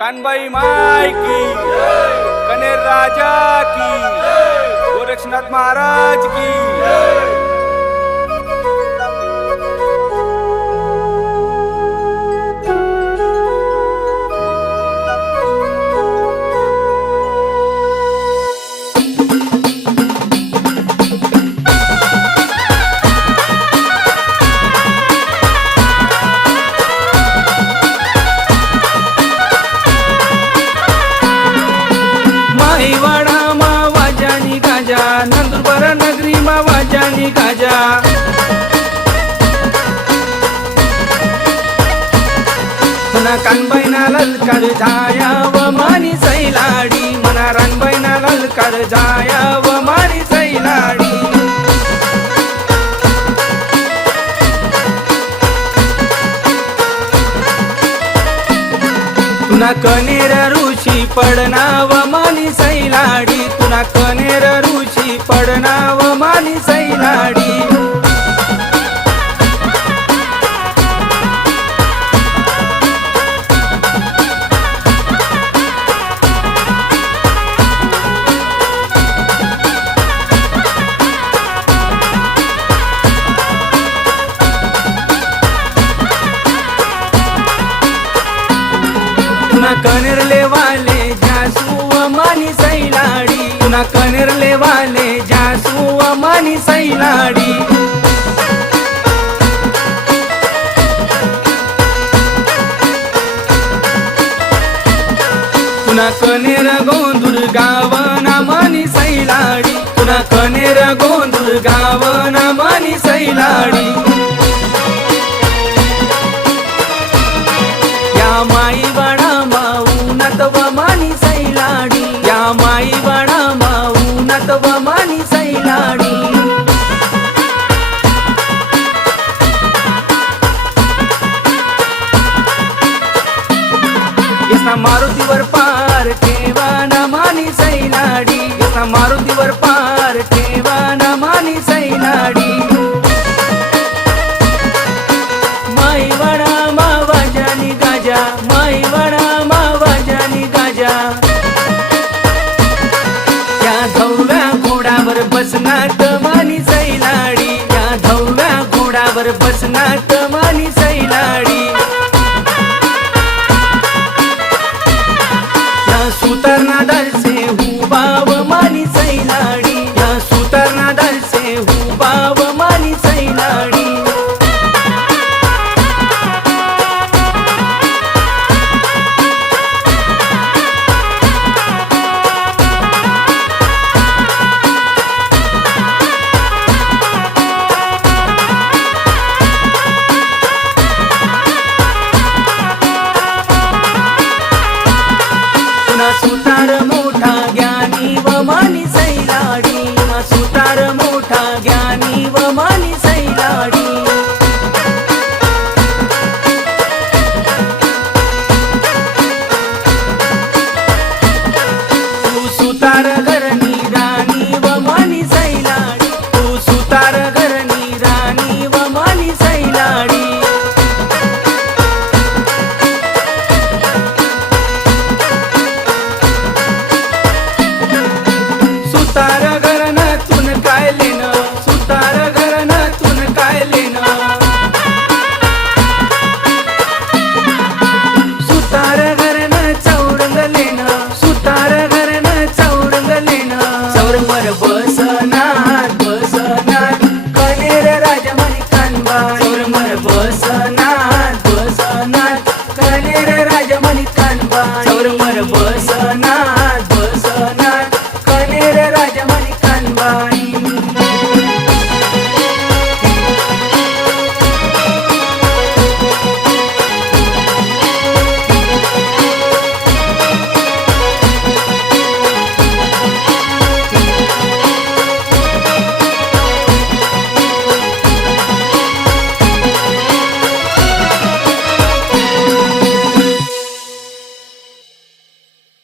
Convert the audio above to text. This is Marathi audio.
कानबाई माय की कनेर राजा की गोरक्षनाथ महाराज की। गाजा मना कानबाईना ललकार जाया व मानी सैलाडी मना रानबाईना ललकाड जाया कनेर ऋषी पडनाव मानी सैलाडी. तुला कनेर ऋषी पडनाव मानी सैलाडी. तुना कनेर लेवाले जासू मानी सैलाडी. तुना कनरले वाले जासू मानी सैलाडी. तुना कनेर गोंदूर गावना मानी सैलाडी. तुना कनेर गोंदूर गावना मानी सैलाडी. मारुतीवर पार ठेवा ना सैलाडी मारुतीवर पार ठेवा ना सैलाडी माईवाडा मावाजानी गाजा माईवाडा मावाजानी गाजा. घोडावर बसनात मानी सैलाडी या धवव्या घोडावर बसनात मानी पुन्हा सुतार